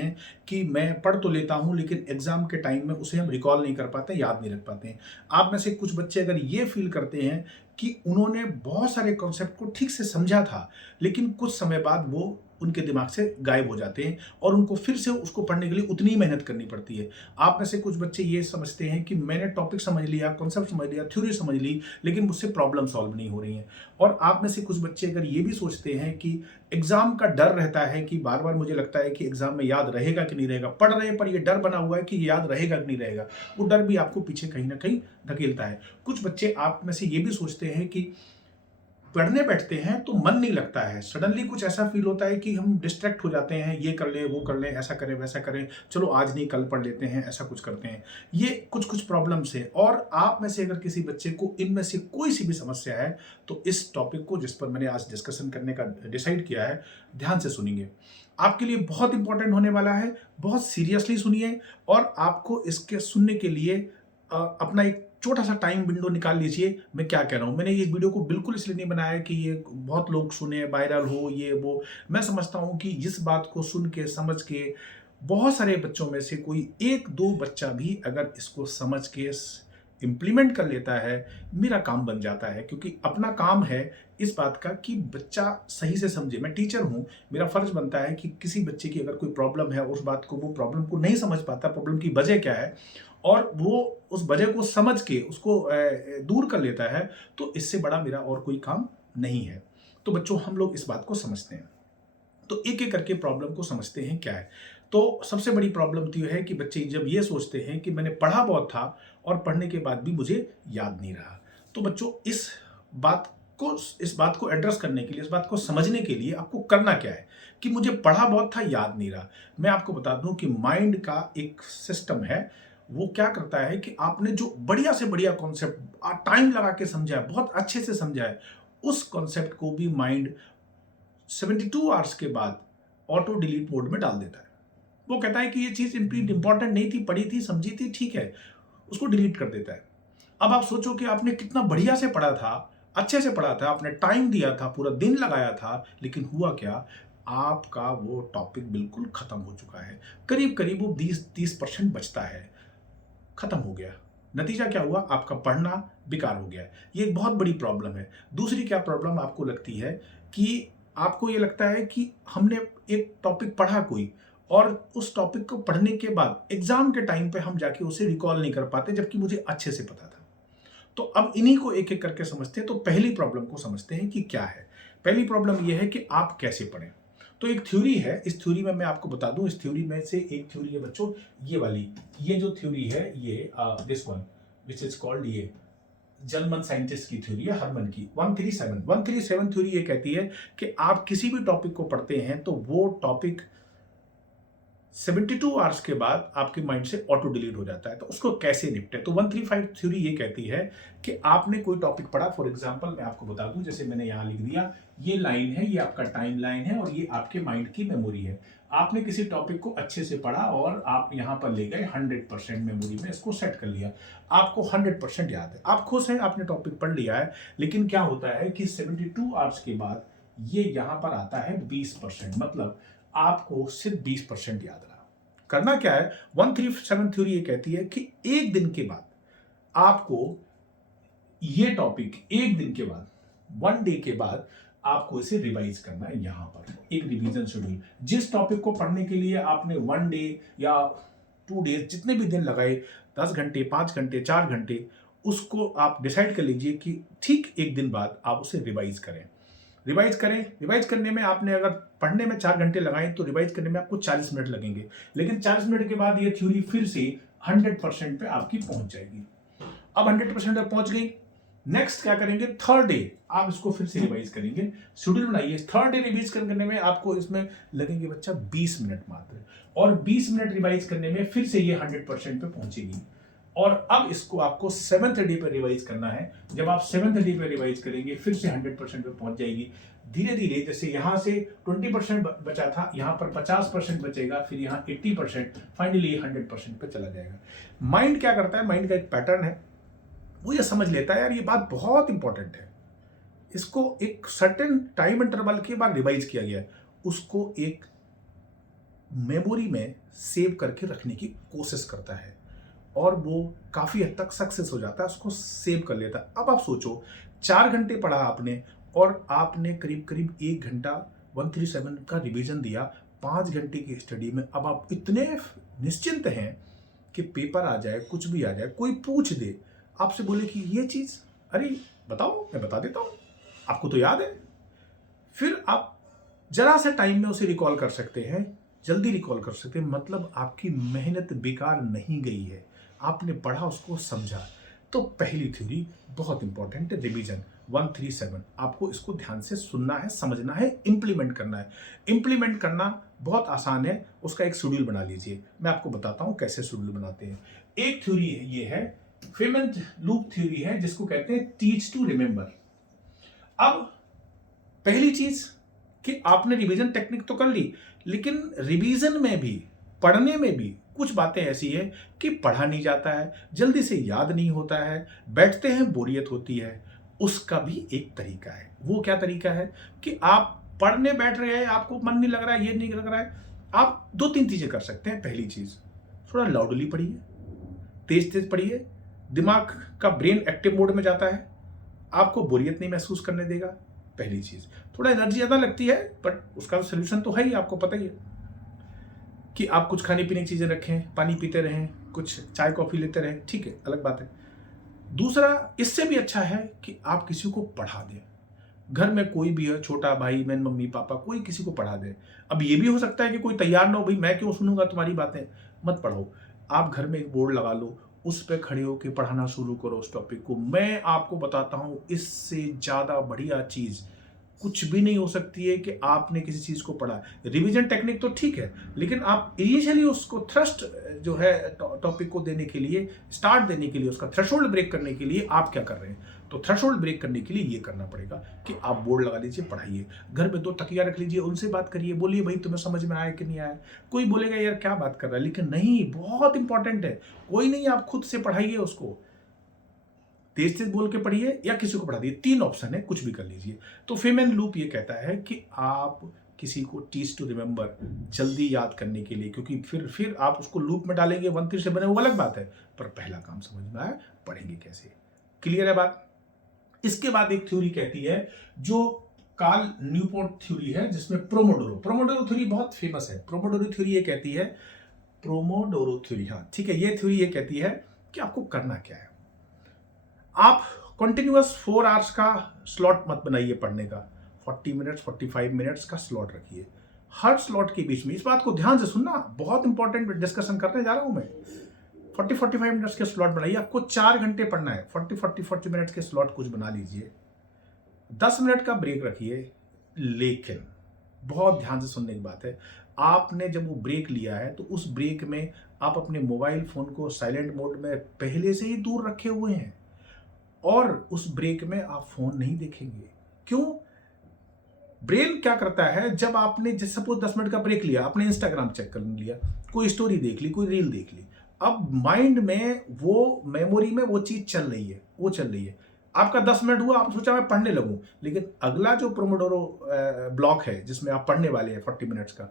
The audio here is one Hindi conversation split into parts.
हैं कि मैं पढ़ तो लेता हूँ लेकिन एग्ज़ाम के टाइम में उसे हम रिकॉल नहीं कर पाते, याद नहीं रख पाते हैं। आप में से कुछ बच्चे अगर ये फ़ील करते हैं कि उन्होंने बहुत सारे कॉन्सेप्ट को ठीक से समझा था, लेकिन कुछ समय बाद वो उनके दिमाग से गायब हो जाते हैं और उनको फिर से उसको पढ़ने के लिए उतनी ही मेहनत करनी पड़ती है। आप में से कुछ बच्चे ये समझते हैं कि मैंने टॉपिक समझ लिया, कॉन्सेप्ट समझ लिया, थ्योरी समझ ली, लेकिन मुझसे प्रॉब्लम सॉल्व नहीं हो रही है। और आप में से कुछ बच्चे अगर ये भी सोचते हैं कि एग्ज़ाम का डर रहता है कि बार-बार मुझे लगता है कि एग्ज़ाम में याद रहेगा कि नहीं रहेगा। पढ़ रहे हैं पर ये डर बना हुआ है कि याद रहेगा कि नहीं रहेगा। वो डर भी आपको पीछे कहीं न कहीं धकेलता है। कुछ बच्चे आप में से ये भी सोचते हैं कि पढ़ने बैठते हैं तो मन नहीं लगता है। सडनली कुछ ऐसा फ़ील होता है कि हम डिस्ट्रैक्ट हो जाते हैं, ये कर लें, वो कर लें, ऐसा करें, वैसा करें, चलो आज नहीं कल पढ़ लेते हैं, ऐसा कुछ करते हैं। ये कुछ-कुछ प्रॉब्लम्स हैं और आप में से अगर किसी बच्चे को इनमें से कोई-सी भी समस्या है, तो इस टॉपिक को जिस पर मैंने आज डिस्कशन करने का डिसाइड किया है, ध्यान से सुनिए। आपके लिए बहुत इम्पोर्टेंट होने वाला है, बहुत सीरियसली सुनिए और आपको इसके सुनने के लिए अपना एक छोटा-सा टाइम विंडो निकाल लीजिए, मैं क्या कह रहा हूँ। मैंने ये वीडियो को बिल्कुल इसलिए नहीं बनाया है कि ये बहुत लोग सुने, वायरल हो, ये वो। मैं समझता हूँ कि जिस बात को सुन के, समझ के, बहुत सारे बच्चों में से कोई 1-2 बच्चा भी अगर इसको समझ के इम्प्लीमेंट कर लेता है, मेरा काम बन जाता है। क्योंकि अपना काम है इस बात का कि बच्चा सही से समझे। मैं टीचर हूँ, मेरा फ़र्ज़ बनता है कि किसी बच्चे की अगर कोई प्रॉब्लम है, उस बात को वो प्रॉब्लम को नहीं समझ पाता, प्रॉब्लम की वजह क्या है और वो उस वजह को समझ के उसको दूर कर लेता है, तो इससे बड़ा मेरा और कोई काम नहीं है। तो बच्चों, हम लोग इस बात को समझते हैं। तो एक-एक करके प्रॉब्लम को समझते हैं क्या है। तो सबसे बड़ी प्रॉब्लम तो ये है कि बच्चे जब ये सोचते हैं कि मैंने पढ़ा बहुत था और पढ़ने के बाद भी मुझे याद नहीं रहा। तो बच्चों, बात इस बात को एड्रेस करने के लिए, इस बात को समझने के लिए आपको करना क्या है कि मुझे पढ़ा बहुत था, याद नहीं रहा। मैं आपको बता दूँ कि माइंड का एक सिस्टम है, वो क्या करता है कि आपने जो बढ़िया से बढ़िया कॉन्सेप्ट टाइम लगा के समझा है, बहुत अच्छे से समझा है, उस कॉन्सेप्ट को भी माइंड 72 आवर्स के बाद ऑटो डिलीट मोड में डाल देता है। वो कहता है कि ये चीज़ इंपॉर्टेंट नहीं थी, पढ़ी थी, समझी थी, ठीक है, उसको डिलीट कर देता है। अब आप सोचो कि आपने कितना बढ़िया से पढ़ा था, अच्छे से पढ़ा था, आपने टाइम दिया था, पूरा दिन लगाया था, लेकिन हुआ क्या? आपका वो टॉपिक बिल्कुल खत्म हो चुका है। करीब-करीब वो 20-30% बचता है। खत्म हो गया। नतीजा क्या हुआ? आपका पढ़ना बेकार हो गया। ये एक बहुत बड़ी प्रॉब्लम है। दूसरी क्या प्रॉब्लम आपको लगती है कि आपको ये लगता है कि हमने एक टॉपिक पढ़ा कोई और उस टॉपिक को पढ़ने के बाद एग्ज़ाम के टाइम पे हम जाके उसे रिकॉल नहीं कर पाते, जबकि मुझे अच्छे से पता था। तो अब इन्हीं को एक-एक करके समझते हैं। तो पहली प्रॉब्लम को समझते हैं कि क्या है। पहली प्रॉब्लम ये है कि आप कैसे पढ़ें। तो एक थ्योरी है, इस थ्योरी में मैं आपको बता दूँ, इस थ्योरी में से एक थ्योरी है बच्चों, ये वाली। ये जो थ्योरी है, ये this one which is called, ये जर्मन साइंटिस्ट की थ्योरी है, हर्मन की। 137 थ्योरी ये कहती है कि आप किसी भी टॉपिक को पढ़ते हैं तो वो टॉपिक 72 आवर्स के बाद आपके माइंड से ऑटो डिलीट हो जाता है। तो उसको कैसे निपटे? तो 135 थ्योरी ये कहती है कि आपने कोई टॉपिक पढ़ा, फॉर एग्जांपल मैं आपको बता दूं, जैसे मैंने यहाँ लिख दिया, ये लाइन है, ये आपका टाइम लाइन है और ये आपके माइंड की मेमोरी है। आपने किसी टॉपिक को अच्छे से पढ़ा और आप यहाँ पर ले गए, 100% मेमोरी में इसको सेट कर लिया। आपको 100% याद है, आप खुश हैं, आपने टॉपिक पढ़ लिया है। लेकिन क्या होता है कि 72 आवर्स के बाद ये यहाँ पर आता है 20%, मतलब आपको सिर्फ 20% याद रहा। करना क्या है? 137 थ्योरी ये कहती है कि एक दिन के बाद आपको ये टॉपिक, एक दिन के बाद, 1 डे के बाद आपको इसे रिवाइज करना है। यहां पर एक रिवीजन शेड्यूल, जिस टॉपिक को पढ़ने के लिए आपने 1 डे या 2 डेज, जितने भी दिन लगाए, 10 घंटे, 5 घंटे, 4 घंटे, उसको आप डिसाइड कर लीजिए कि ठीक एक दिन बाद आप उसे रिवाइज करें। रिवाइज करें, रिवाइज करने में आपने अगर पढ़ने में 4 घंटे लगाए तो रिवाइज करने में आपको 40 मिनट लगेंगे। लेकिन 40 मिनट के बाद ये थ्योरी फिर से 100% पे आपकी पहुंच जाएगी। अब 100% पे पहुंच गई, नेक्स्ट क्या करेंगे? थर्ड डे आप इसको फिर से रिवाइज करेंगे। शेड्यूल बनाइए, थर्ड डे रिवाइज करने में आपको इसमें लगेंगे बच्चा 20 मिनट मात्र, और 20 मिनट रिवाइज करने में फिर से ये 100% पे पहुंचेगी। और अब इसको आपको 7th डे पर रिवाइज करना है। जब आप 7th डे पर रिवाइज करेंगे फिर से 100% पे पहुंच जाएगी। धीरे धीरे, जैसे यहां से 20% बचा था, यहां पर 50% बचेगा, फिर यहां 80%, फाइनली 100% पे चला जाएगा। माइंड क्या करता है? माइंड का एक पैटर्न है, वो ये समझ लेता है यार ये बात बहुत इंपॉर्टेंट है, इसको एक सर्टेन टाइम इंटरवल के बाद रिवाइज किया गया है, उसको एक मेमोरी में सेव करके रखने की कोशिश करता है और वो काफ़ी हद तक सक्सेस हो जाता है, उसको सेव कर लेता है। अब आप सोचो 4 घंटे पढ़ा आपने और आपने करीब करीब 1 घंटा 137 का रिवीजन दिया 5 घंटे की स्टडी में। अब आप इतने निश्चिंत हैं कि पेपर आ जाए, कुछ भी आ जाए, कोई पूछ दे, आपसे बोले कि ये चीज़, अरे बताओ, मैं बता देता हूँ, आपको तो याद है। फिर आप जरा से टाइम में उसे रिकॉल कर सकते हैं, जल्दी रिकॉल कर सकते हैं, मतलब आपकी मेहनत बेकार नहीं गई है, आपने पढ़ा, उसको समझा। तो पहली थ्योरी बहुत इंपॉर्टेंट है, रिवीजन 137। आपको इसको ध्यान से सुनना है, समझना है, इंप्लीमेंट करना है। इंप्लीमेंट करना बहुत आसान है, उसका एक शेड्यूल बना लीजिए। मैं आपको बताता हूं कैसे शेड्यूल बनाते हैं। एक थ्योरी ये है, फेमन लूप थ्योरी है, जिसको कहते हैं टीच टू रिमेंबर। अब पहली चीज कि आपने रिवीजन टेक्निक तो कर ली, लेकिन रिवीजन में भी, पढ़ने में भी कुछ बातें ऐसी है कि पढ़ा नहीं जाता है, जल्दी से याद नहीं होता है, बैठते हैं बोरियत होती है। उसका भी एक तरीका है। वो क्या तरीका है कि आप पढ़ने बैठ रहे हैं, आपको मन नहीं लग रहा है, ये नहीं लग रहा है, आप 2-3 चीजें कर सकते हैं। पहली चीज, थोड़ा लाउडली पढ़िए, तेज तेज पढ़िए, दिमाग का ब्रेन एक्टिव मोड में जाता है, आपको बोरियत नहीं महसूस करने देगा। पहली चीज, थोड़ा एनर्जी ज्यादा लगती है, बट उसका सोल्यूशन तो है ही, आपको पता ही है कि आप कुछ खाने पीने की चीजें रखें, पानी पीते रहें, कुछ चाय कॉफी लेते रहें, ठीक है, अलग बात है। दूसरा, इससे भी अच्छा है कि आप किसी को पढ़ा दें। घर में कोई भी है, छोटा भाई बहन, मम्मी पापा, कोई किसी को पढ़ा दे। अब ये भी हो सकता है कि कोई तैयार ना हो, भाई मैं क्यों सुनूंगा तुम्हारी बातें, मत पढ़ो। आप घर में एक बोर्ड लगा लो, उस पर खड़े होकर पढ़ाना शुरू करो उस टॉपिक को। मैं आपको बताता हूं, इससे ज्यादा बढ़िया चीज कुछ भी नहीं हो सकती है कि आपने किसी चीज को पढ़ा। रिवीजन टेक्निक तो ठीक है, लेकिन आप इनिशियली उसको थ्रस्ट जो है टॉपिक को देने के लिए, स्टार्ट देने के लिए, उसका थ्रेशोल्ड ब्रेक करने के लिए आप क्या कर रहे हैं। तो थ्रेशोल्ड ब्रेक करने के लिए ये करना पड़ेगा कि आप बोर्ड लगा लीजिए, पढ़ाइए। घर में 2 तकिया रख लीजिए, उनसे बात करिए, बोलिए भाई तुम्हें समझ में आया कि नहीं आया। कोई बोलेगा यार क्या बात कर रहा है, लेकिन नहीं, बहुत इंपॉर्टेंट है। कोई नहीं, आप खुद से पढ़ाइए उसको, तेज तेज बोल के पढ़िए या किसी को पढ़ा दिए, 3 ऑप्शन है, कुछ भी कर लीजिए। तो फेमन लूप ये कहता है कि आप किसी को टीच टू रिमेंबर, जल्दी याद करने के लिए, क्योंकि फिर आप उसको लूप में डालेंगे, 1 से बने, वो अलग बात है, पर पहला काम समझ में आया, पढ़ेंगे कैसे। क्लियर है बात। इसके बाद एक थ्योरी कहती है, जो कार्ल न्यूपोर्ट थ्योरी है, जिसमें प्रोमोडोरो थ्योरी बहुत फेमस है। प्रोमोडोरो थ्योरी ये कहती है, प्रोमोडोरो थ्योरी, हाँ ठीक है, ये थ्योरी ये कहती है कि आपको करना क्या है। आप कंटिन्यूअस 4 आवर्स का स्लॉट मत बनाइए पढ़ने का, 40 मिनट्स 45 मिनट्स का स्लॉट रखिए। हर स्लॉट के बीच में, इस बात को ध्यान से सुनना, बहुत इंपॉर्टेंट डिस्कशन करने जा रहा हूं मैं। 40-45 मिनट्स के स्लॉट बनाइए। आपको 4 घंटे पढ़ना है, 40 मिनट्स के स्लॉट कुछ बना लीजिए। 10 मिनट का ब्रेक रखिए, लेकिन बहुत ध्यान से सुनने की बात है, आपने जब वो ब्रेक लिया है तो उस ब्रेक में आप अपने मोबाइल फोन को साइलेंट मोड में पहले से ही दूर रखे हुए हैं, और उस ब्रेक में आप फोन नहीं देखेंगे। क्यों? ब्रेन क्या करता है, जब आपने जैसे सपोज 10 मिनट का ब्रेक लिया, आपने इंस्टाग्राम चेक कर लिया, कोई स्टोरी देख ली, कोई रील देख ली, अब माइंड में वो मेमोरी में वो चीज चल रही है, वो चल रही है। आपका 10 मिनट हुआ, आप सोचा मैं पढ़ने लगूं, लेकिन अगला जो प्रोमोडोरो ब्लॉक है जिसमें आप पढ़ने वाले हैं 40 मिनट्स का,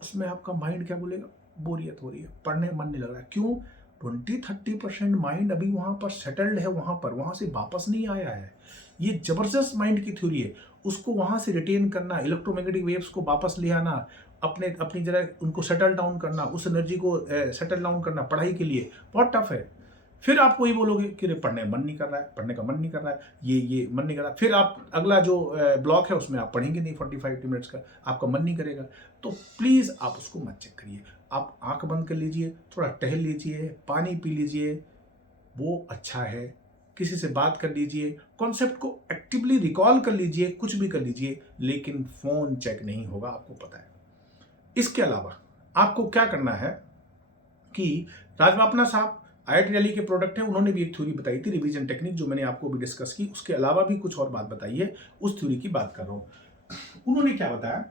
उसमें आपका माइंड क्या बोलेगा, बोरियत हो रही है, पढ़ने में मन नहीं लग रहा है। क्यों? 20-30% माइंड अभी वहां पर सेटल्ड है, वहां से वापस नहीं आया है। ये जबरदस्त माइंड की थ्योरी है। उसको वहां से रिटेन करना, इलेक्ट्रोमैग्नेटिक वेव्स को वापस ले आना, अपनी जगह उनको सेटल डाउन करना, उस एनर्जी को सेटल डाउन करना पढ़ाई के लिए बहुत टफ है। फिर आप वही बोलोगे कि पढ़ने का मन नहीं कर रहा है, पढ़ने का मन नहीं कर रहा है, ये मन नहीं कर रहा। फिर आप अगला जो ब्लॉक है उसमें आप पढ़ेंगे नहीं, 45 मिनट्स का आपका मन नहीं करेगा। तो प्लीज आप उसको मत चेक करिए। आप आंख बंद कर लीजिए, थोड़ा टहल लीजिए, पानी पी लीजिए, वो अच्छा है। किसी से बात कर लीजिए, कॉन्सेप्ट को एक्टिवली रिकॉल कर लीजिए, कुछ भी कर लीजिए, लेकिन फोन चेक नहीं होगा, आपको पता है। इसके अलावा आपको क्या करना है कि राजवापना साहब IIT दिल्ली के प्रोडक्ट है, उन्होंने भी एक थ्योरी बताई थी, रिवीजन टेक्निक, जो मैंने आपको भी डिस्कस की। उसके अलावा भी कुछ और बात बताई है, उस थ्योरी की बात कर रहा हूं। उन्होंने क्या बताया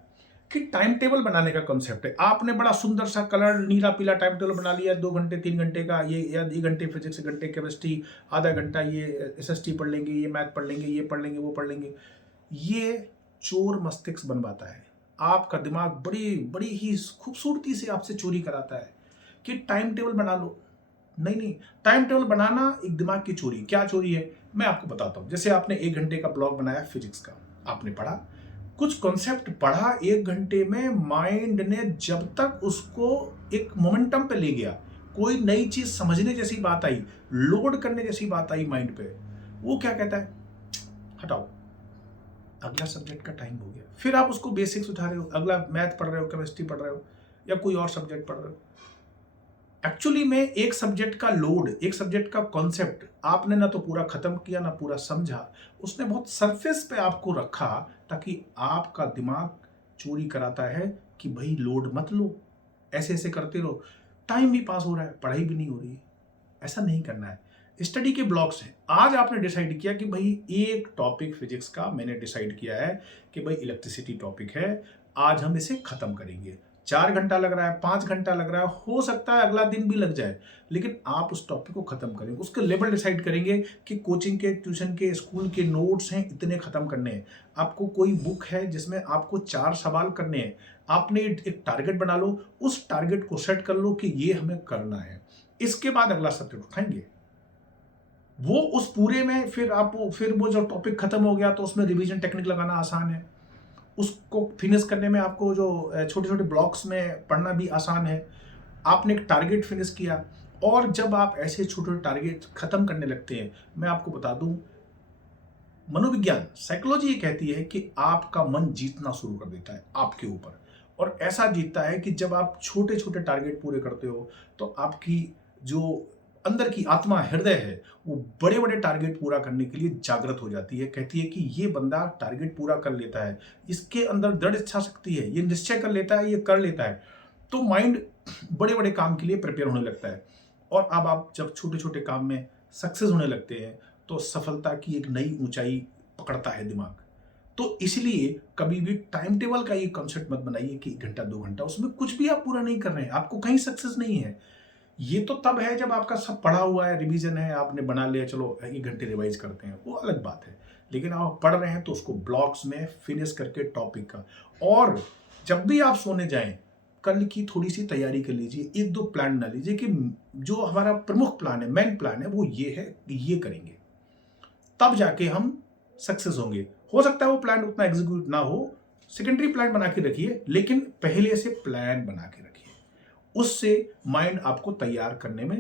कि टाइम टेबल बनाने का कॉन्सेप्ट है। आपने बड़ा सुंदर सा कलर नीला पीला टाइम टेबल बना लिया, 2 घंटे 3 घंटे का, ये या 1 घंटे फिजिक्स, 1 घंटे केमिस्ट्री, आधा घंटा ये SST पढ़ लेंगे, ये मैथ पढ़ लेंगे, ये पढ़ लेंगे, वो पढ़ लेंगे। ये चोर मस्तिष्क बनवाता है। आपका दिमाग बड़ी बड़ी ही खूबसूरती से आपसे चोरी कराता है कि टाइम टेबल बना लो। नहीं नहीं, टाइम टेबल बनाना एक दिमाग की चोरी। क्या चोरी है मैं आपको बताता हूँ। जैसे आपने 1 घंटे का ब्लॉग बनाया फिजिक्स का, आपने पढ़ा, कुछ कॉन्सेप्ट पढ़ा 1 घंटे में, माइंड ने जब तक उसको एक मोमेंटम पे ले गया, कोई नई चीज समझने जैसी बात आई, लोड करने जैसी बात आई माइंड पे, वो क्या कहता है, हटाओ, अगला सब्जेक्ट का टाइम हो गया। फिर आप उसको बेसिक्स उठा रहे हो, अगला मैथ पढ़ रहे हो, केमिस्ट्री पढ़ रहे हो, या कोई और सब्जेक्ट पढ़ रहे हो। एक्चुअली में एक सब्जेक्ट का लोड, एक सब्जेक्ट का कॉन्सेप्ट आपने ना तो पूरा खत्म किया ना पूरा समझा, उसने बहुत सरफेस पे आपको रखा, ताकि आपका दिमाग चोरी कराता है कि भाई लोड मत लो, ऐसे ऐसे करते रहो, टाइम भी पास हो रहा है, पढ़ाई भी नहीं हो रही है। ऐसा नहीं करना है। स्टडी के ब्लॉक्स हैं। आज आपने डिसाइड किया कि भाई एक टॉपिक फिजिक्स का मैंने डिसाइड किया है कि भाई इलेक्ट्रिसिटी टॉपिक है, आज हम इसे खत्म करेंगे। 4 घंटा लग रहा है, 5 घंटा लग रहा है, हो सकता है अगला दिन भी लग जाए, लेकिन आप उस टॉपिक को खत्म करेंगे। उसके लेवल डिसाइड करेंगे कि कोचिंग के, ट्यूशन के, स्कूल के नोट्स हैं, इतने खत्म करने हैं। आपको कोई बुक है जिसमें आपको 4 सवाल करने हैं, आपने एक टारगेट बना लो, उस टारगेट को सेट कर लो कि ये हमें करना है। इसके बाद अगला सब्जेक्ट उठाएंगे। वो उस पूरे में फिर वो जो टॉपिक खत्म हो गया तो उसमें रिवीजन टेक्निक लगाना आसान है, उसको फिनिश करने में आपको जो छोटे छोटे ब्लॉक्स में पढ़ना भी आसान है। आपने एक टारगेट फिनिश किया, और जब आप ऐसे छोटे छोटे टारगेट खत्म करने लगते हैं, मैं आपको बता दूं, मनोविज्ञान, साइकोलॉजी ये कहती है कि आपका मन जीतना शुरू कर देता है आपके ऊपर, और ऐसा जीतता है कि जब आप छोटे छोटे टारगेट पूरे करते हो तो आपकी जो अंदर की आत्मा, हृदय है, वो बड़े बड़े टारगेट पूरा करने के लिए जागृत हो जाती है। कहती है कि ये बंदा टारगेट पूरा कर लेता है, इसके अंदर दृढ़ इच्छा शक्ति है, ये निश्चय कर लेता है, ये कर लेता है। तो माइंड बड़े बड़े काम के लिए प्रिपेयर होने लगता है। और अब आप जब छोटे छोटे काम में सक्सेस होने लगते हैं तो सफलता की एक नई ऊंचाई पकड़ता है दिमाग। तो इसलिए कभी भी टाइम टेबल का ये कॉन्सेप्ट मत बनाइए कि 1 घंटा 2 घंटा, उसमें कुछ भी आप पूरा नहीं कर रहे हैं, आपको कहीं सक्सेस नहीं है। ये तो तब है जब आपका सब पढ़ा हुआ है, रिवीजन है, आपने बना लिया, चलो 1 घंटे रिवाइज करते हैं, वो अलग बात है। लेकिन आप पढ़ रहे हैं तो उसको ब्लॉक्स में फिनिश करके टॉपिक का, और जब भी आप सोने जाएं, कल की थोड़ी सी तैयारी कर लीजिए, 1-2 प्लान बना लीजिए कि जो हमारा प्रमुख प्लान है, मेन प्लान है, वो ये है कि ये करेंगे, तब जाके हम सक्सेस होंगे। हो सकता है वो प्लान उतना एग्जीक्यूट ना हो, सेकेंडरी प्लान बना के रखिए, लेकिन पहले से प्लान बना के रखिए। उससे माइंड आपको तैयार करने में,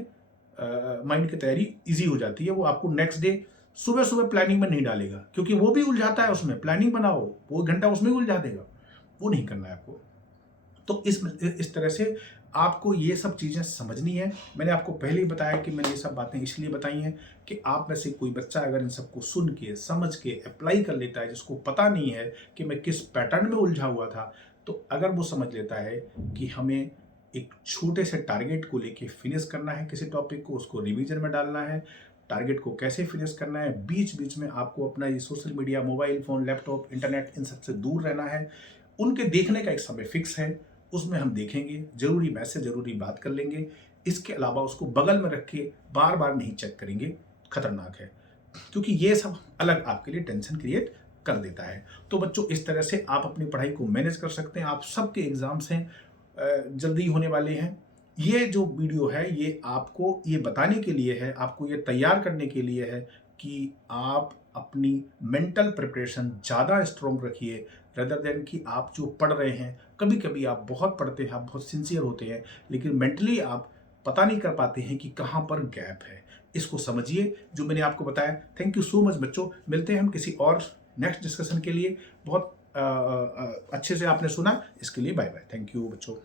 माइंड की तैयारी इजी हो जाती है। वो आपको नेक्स्ट डे सुबह सुबह प्लानिंग में नहीं डालेगा, क्योंकि वो भी उलझाता है उसमें। प्लानिंग बनाओ, वो 1 घंटा उसमें उलझा देगा, वो नहीं करना है आपको। तो इस तरह से आपको ये सब चीज़ें समझनी है। मैंने आपको पहले ही बताया कि मैंने ये सब बातें इसलिए बताई हैं कि आप में से कोई बच्चा अगर इन सबको सुन के, समझ के अप्लाई कर लेता है, जिसको पता नहीं है कि मैं किस पैटर्न में उलझा हुआ था, तो अगर वो समझ लेता है कि हमें एक छोटे से टारगेट को लेके फिनिश करना है किसी टॉपिक को, उसको रिवीजन में डालना है, टारगेट को कैसे फिनिश करना है, बीच बीच में आपको अपना ये social media, mobile phone, laptop, internet, इन सबसे दूर रहना है। उनके देखने का एक समय फिक्स है, उसमें हम देखेंगे, ज़रूरी मैसेज, ज़रूरी बात कर लेंगे। इसके अलावा उसको बगल में रख के बार बार नहीं चेक करेंगे, खतरनाक है, क्योंकि ये सब अलग आपके लिए टेंशन क्रिएट कर देता है। तो बच्चों, इस तरह से आप अपनी पढ़ाई को मैनेज कर सकते हैं। आप सबके एग्ज़ाम्स हैं, जल्दी होने वाले हैं। ये जो वीडियो है ये आपको ये बताने के लिए है, आपको ये तैयार करने के लिए है कि आप अपनी मेंटल प्रिपरेशन ज़्यादा स्ट्रॉन्ग रखिए, रेदर देन कि आप जो पढ़ रहे हैं। कभी कभी आप बहुत पढ़ते हैं, आप बहुत सिंसियर होते हैं, लेकिन मेंटली आप पता नहीं कर पाते हैं कि कहाँ पर गैप है। इसको समझिए जो मैंने आपको बताया। थैंक यू सो मच बच्चों। मिलते हैं हम किसी और नेक्स्ट डिस्कशन के लिए। बहुत अच्छे से आपने सुना, इसके लिए बाय बाय। थैंक यू बच्चों।